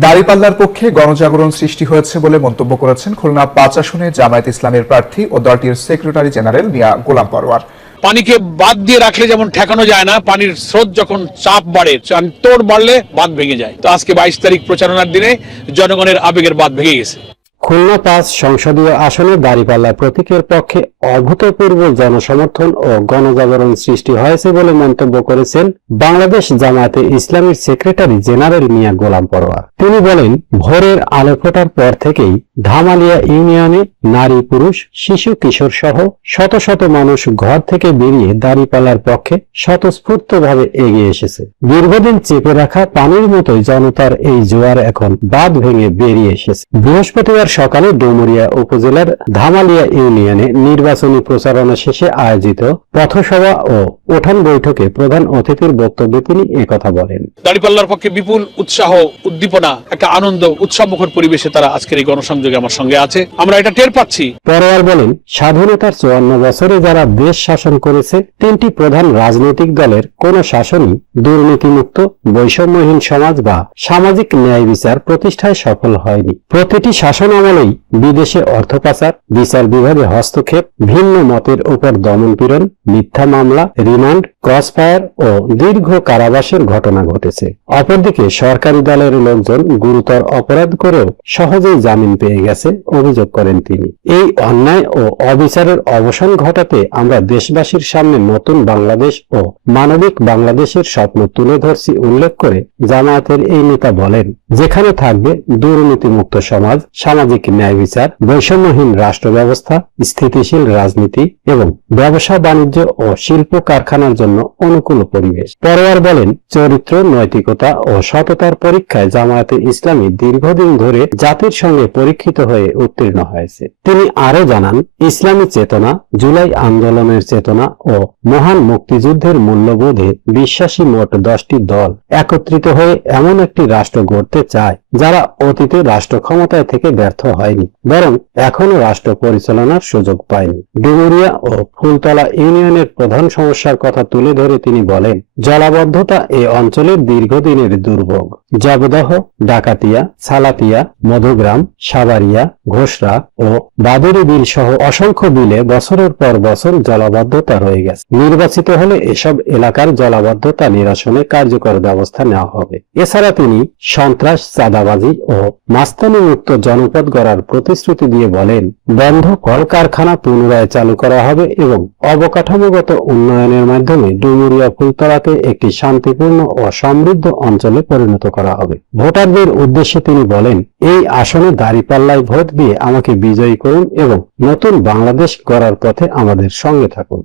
দাড়িপাল্লার পক্ষে গণজাগরণ সৃষ্টি হয়েছে বলে মন্তব্য করেছেন খুলনা পাঁচ আসনে জামায়াত ইসলামের প্রার্থী ও দলটির সেক্রেটারি জেনারেল মিয়া গোলাম পরোয়ার পানিকে বাদ দিয়ে রাখলে যেমন ঠেকানো যায় না, পানির স্রোত যখন চাপ বাড়ে তোর বাড়লে বাঁধ ভেঙে যায়। তো আজকে বাইশ তারিখ প্রচারণার দিনে জনগণের আবেগের বাঁধ ভেঙে গেছে। খুলনা পাঁচ সংসদীয় আসনে দাঁড়িপাল্লা প্রতীকের পক্ষে অভূতপূর্ব জনসমর্থন ও গণজাগরণ সৃষ্টি হয়েছে বলে মন্তব্য করেছেন বাংলাদেশ জামায়াতে ইসলামীর সেক্রেটারি জেনারেল মিয়া গোলাম পরোয়ার। তিনি বলেন, ভোরের আলো ফোটার পর থেকেই ধামালিয়া ইউনিয়নে নারী, পুরুষ, শিশু, কিশোর সহ শত শত মানুষ ঘর থেকে বেরিয়ে দাঁড়িপাল্লার পক্ষে স্বতঃস্ফূর্তভাবে এগিয়ে এসেছে। দীর্ঘদিন চেপে রাখা পানির মতোই জনতার এই জোয়ার এখন বাঁধ ভেঙে বেরিয়ে এসেছে। বৃহস্পতিবার সকালে ডুমুরিয়া উপজেলার ধামালিয়া ইউনিয়নে নির্বাচনী প্রচারণা শেষে আয়োজিত পথসভা ও উঠান বৈঠকে প্রধান অতিথির বক্তব্যে তিনি একথা বলেন। দাড়িপাল্লার পক্ষে বিপুল উৎসাহ উদ্দীপনা একটা আনন্দ উৎসবমুখর পরিবেশে তারা আজকের এই গণসংযোগে আমার সঙ্গে আছে। আমরা এটা টের পাচ্ছি। পরোয়ার বলেন স্বাধীনতার চুয়ান্ন বছরে যারা দেশ শাসন করেছে তিনটি প্রধান রাজনৈতিক দলের কোন শাসনই দুর্নীতিমুক্ত বৈষম্যহীন সমাজ বা সামাজিক ন্যায় বিচার প্রতিষ্ঠায় সফল হয়নি। প্রতিটি শাসন আমলেই বিদেশে অর্থ পাচার বিচার বিভাগে হস্তক্ষেপ, ভিন্ন মতের উপর দমনপীড়ন মিথ্যা মামলা, রিমান্ড, ক্রসফায়ার ও দীর্ঘ কারাবাসের ঘটনা ঘটেছে। অপরদিকে সরকারি দলের লোকজন গুরুতর অপরাধ করেও সহজেই জামিন পেয়ে গেছে অভিযোগ করেন তিনি। এই অন্যায় ও অবিচারের অবসান ঘটাতে আমরা দেশবাসীর সামনে নতুন বাংলাদেশ ও মানবিক বাংলাদেশের স্বপ্ন তুলে ধরছি উল্লেখ করে জামায়াতের এই নেতা বলেন, যেখানে থাকবে দুর্নীতিমুক্ত সমাজ, সামাজিক ন্যায় বিচার, বৈষম্যহীন রাষ্ট্র ব্যবস্থা স্থিতিশীল রাজনীতি এবং ব্যবসা বাণিজ্য ও শিল্প কারখানার জন্য অনুকূল পরিবেশ। পরোয়ার বলেন, চরিত্র, নৈতিকতা ও সততার পরীক্ষায় জামায়াতে ইসলামী দীর্ঘদিন ধরে জাতির সঙ্গে পরীক্ষিত হয়ে উত্তীর্ণ হয়েছে। তিনি আরও জানান, ইসলামী চেতনা, জুলাই আন্দোলনের চেতনা ও মহান মুক্তিযুদ্ধের মূল্যবোধে বিশ্বাসী মোট দশটি দল একত্রিত হয়ে এমন একটি রাষ্ট্র গড়তে চায়। যারা অতীতে রাষ্ট্র ক্ষমতায় থেকে ব্যর্থ হয়নি, বরং এখনও রাষ্ট্র পরিচালনার সুযোগ পায়নি। ডুমুরিয়া ও ফুলতলা ইউনিয়নের প্রধান সমস্যার কথা তুলে ধরে তিনি বলেন, জলাবদ্ধতা এ অঞ্চলের দীর্ঘদিনের দুর্ভোগ। জবদহ, ডাকাতিয়া, সালাতিয়া, মধুগ্রাম সাবারিয়া ঘোষরা ও বাদুরি বিল সহ অসংখ্য বিলে বছরের পর বছর জলাবদ্ধতা রয়ে গেছে। নির্বাচিত হলে এসব এলাকার জলাবদ্ধতা নিরসনে কার্যকর ব্যবস্থা নেওয়া হবে। এছাড়া তিনি সন্ত্রাস চাঁদাবাজি ও মাস্তানি মুক্ত জনপদ গড়ার প্রতিশ্রুতি দিয়ে বলেন, বন্ধ কলকারখানা পুনরায় চালু করা হবে এবং অবকাঠামোগত উন্নয়নের মাধ্যমে ডুমুরিয়া ফুলতলাকে একটি শান্তিপূর্ণ ও সমৃদ্ধ অঞ্চলে পরিণত করা হবে। ভোটারদের উদ্দেশ্যে তিনি বলেন, এই আসনে দাঁড়িপাল্লায় ভোট দিয়ে আমাকে বিজয়ী করুন এবং নতুন বাংলাদেশ গড়ার পথে আমাদের সঙ্গে থাকুন।